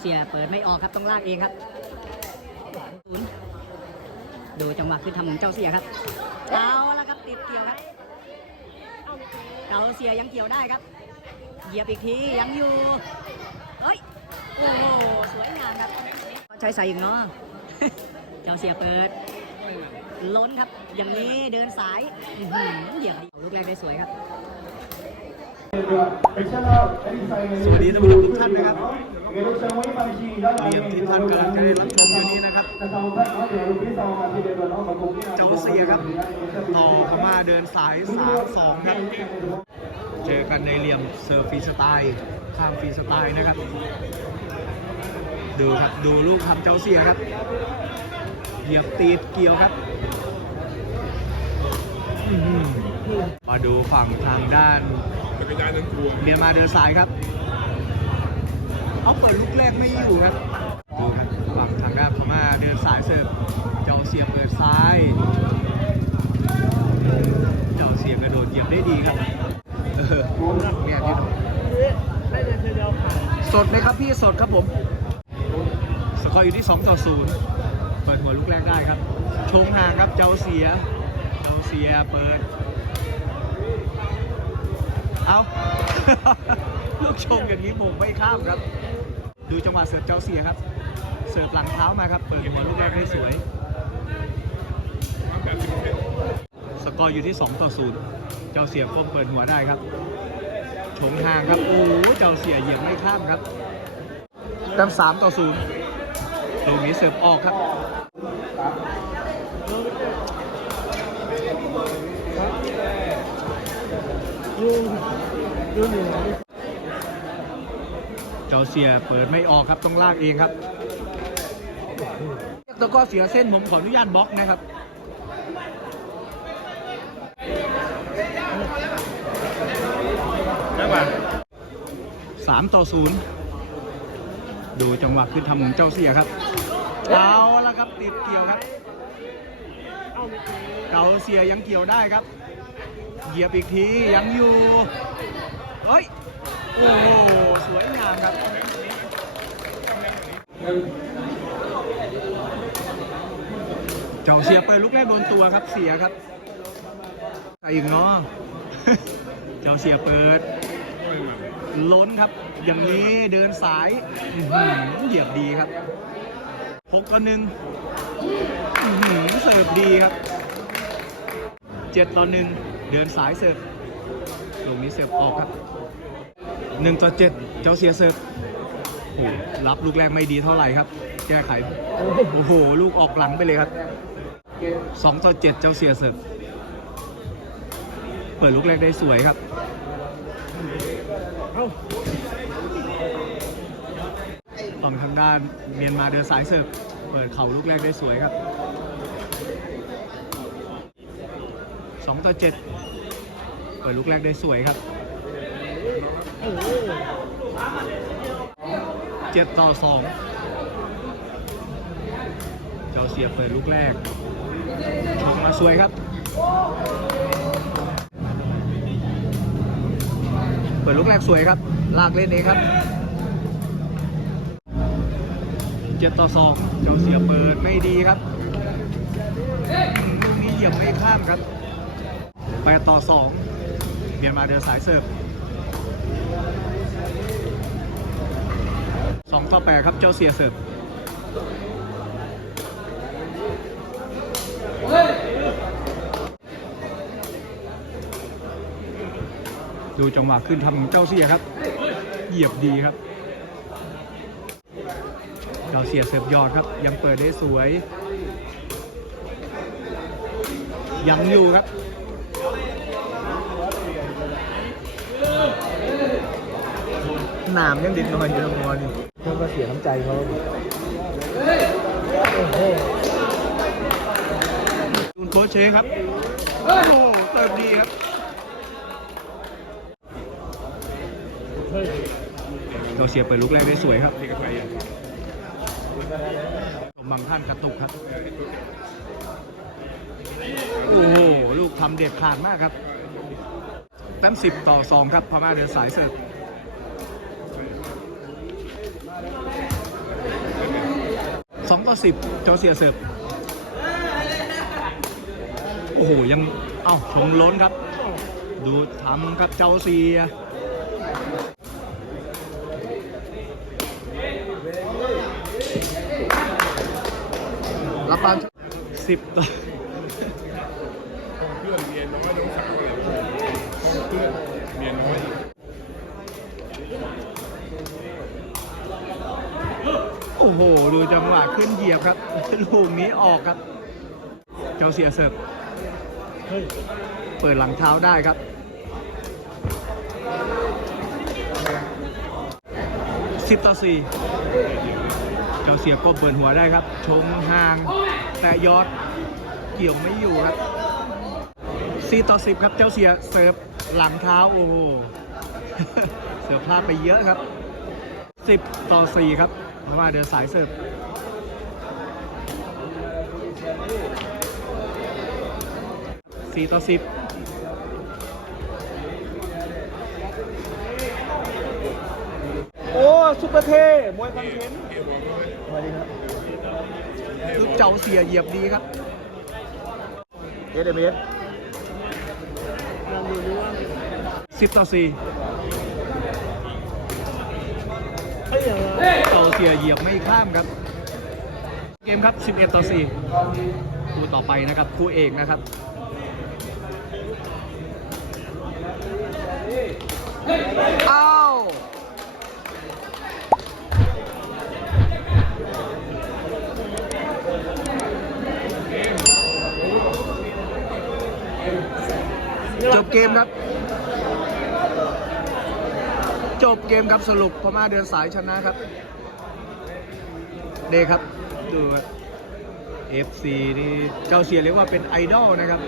เสียเปิดไม่ออกครับต้องลากเองครับศูนย์ดูจังหวะขึ้นทำของเจ้าเสียครับเอาแล้วครับติดเกี่ยวครับเจ้าเสียยังเกี่ยวได้ครับ เหยียบอีกทียังอยู่เฮ้ยโอ้โหสวยงามครับใช้ใส่อีกเนาะเจ้าเสียเปิด ล้นครับ อย่างนี้เดินสายอื้อหือเดี๋ยวลูกแรกได้สวยครับ สวัสดีทุกท่านนะครับเรียญที่ท่านกำลังจะได้รับชมอยู่นี้นะครับ เจ้าเสียครับต่อเข้ามาเดินสาย3 2ครับ เจอกันในเหลี่ยมเซิร์ฟีสไตล์ข้ามฟีสไตล์นะครับ ดูครับดูลูกทำเจ้าเสียครับ เหยียบตีดเกี่ยวครับ มาดูฝั่งทางด้านจักรยานนั้นกลัวเมียนมาเดินสายครับ เอาเปิดลูกแรกไม่อยู่ครับดูครับฝั่งทางด้านพม่าเดินสายเสิร์ฟเจ้าเสียเปิดซ้าย เจ้าเสียกระโดดเหยียบได้ดีครับเออเนี่ยที่สดไหมครับพี่สดครับผม สกอร์อยู่ที่ 2 ต่อ 0 เปิดหัวลูกแรกได้ครับ ชงห่างครับเจ้าเสีย เจ้าเสียเปิด เอา ลูกชงอย่างนี้มงไม่ข้ามครับ ดูจังหวะเสิร์ฟเจ้าเสียครับ เสิร์ฟหลังเท้ามาครับ เปิดหัวลูกแรกได้สวย สกอร์อยู่ที่ 2 ต่อ 0 เจ้าเสียก้มเปิดหัวได้ครับ ชงห่างครับ โอ้เจ้าเสียเหยียบไม่ข้ามครับแต้ม3ต่อ 0 ตรงนี้เสิร์ฟออกครับ เจ้าเสียเปิดไม่ออกครับต้องลากเองครับแล้วก็เสียเส้นผมขออนุญาตบล็อกนะครับได้ป่ะสามต่อศูนย์ดูจังหวะขึ้นทำของเจ้าเสียครับเอาแล้วครับติดเกี่ยวครับเจ้าเสียยังเกี่ยวได้ครับ เหยียบอีกทียังอยู่เฮ้ยโอ้โหสวยงามครับเจ้าเสียเปิดลูกแรกโดนตัวครับเสียครับใส่อีกเนาะเจ้าเสียเปิด ล้นครับ อย่างนี้เดินสายเหยียบดีครับหกต่อหนึ่งเสิร์ฟดีครับเจ็ดต่อหนึ่ง เดินสายเสิร์ฟลงนี้เสิร์ฟออกครับหนึ่งต่อเจ็ดเจ้าเสียเสิร์ฟโอ้โหรับลูกแรกไม่ดีเท่าไหร่ครับ แก้ไข โอ้โห ลูกออกหลังไปเลยครับสองต่อเจ็ดเจ้าเสียเสิร์ฟเปิดลูกแรกได้สวยครับฝั่งทางด้านเมียนมาเดินสายเสิร์ฟเปิดเข่าลูกแรกได้สวยครับ 2ต่อ7เปิดลูกแรกได้สวยครับ7ต่อ2เจ้าเสียเปิดลูกแรกชงมาสวยครับ เปิดลูกแรกสวยครับ ลากเล่นเองครับเจ็ดต่อสองเจ้าเสียเปิดไม่ดีครับลูกนี้เหยียบไม่ข้ามครับ แปดต่อสองเมียนมาเดินสายเสิร์ฟสองต่อแปดครับเจ้าเสียเสิร์ฟดูจังหวะขึ้นทำของเจ้าเสียครับ เหยียบดีครับเราเสียเสิร์ฟยอดครับ ยังเปิดได้สวย ยังอยู่ครับ หนามยังดิดหน่อยอยู่ตรงนนี่เพื่อนก็เสียน้ำใจเขาคุณโคชเชครับ โอ้โหเติมดีครับเราเสียเปิดลูกแรกได้สวยครับทีกระไรอะชมบางท่านกระตุกครับ โอ้โห ลูกทำเด็ดขาดมากครับแต้มสิบต่อสองครับพม่าเดินสายเสิร์ฟ ต่อ 10เจ้าเสียเสิร์ฟโอ้โห ยัง เอ้าชงล้นครับ ดูทำครับเจ้าเสียรับปานสิบต่อเพื่อนเมียน้อยน้องสาวเลยเพื่อนเมียน้อย อ้โห ดูจังหวะขึ้นเหยียบครับ ลูกนี้ออกครับ เจ้าเสียเสิร์ฟเปิดหลังเท้าได้ครับ สิบต่อสี่เจ้าเสียก็เปิดหัวได้ครับ ชงห่าง แต่ยอดเกี่ยวไม่อยู่ครับสี่ต่อสิบครับ เจ้าเสียเสิร์ฟหลังเท้าโอ้โห เสือพลาดไปเยอะครับสิบต่อสี่ครับ เพราะว่าเดินสายเสิร์ฟสี่ต่อสิบโอ้ซุปเปอร์เทมวยคอนเทนต์สวัสดีครับลูกเจ้าเสียเหยียบดีครับเอเดเมสสิบต่อสี่ เต่าเสียเหยียบไม่ข้ามครับ เกมครับ 11 ต่อ 4 คู่ต่อไปนะครับ คู่เอกนะครับอ้าวจบเกมครับ จบเกมครับสรุปพม่าเดินสายชนะครับ เดครับ ดูครับ FC นี่เจ้าเสียเรียกว่าเป็นไอดอลนะครับ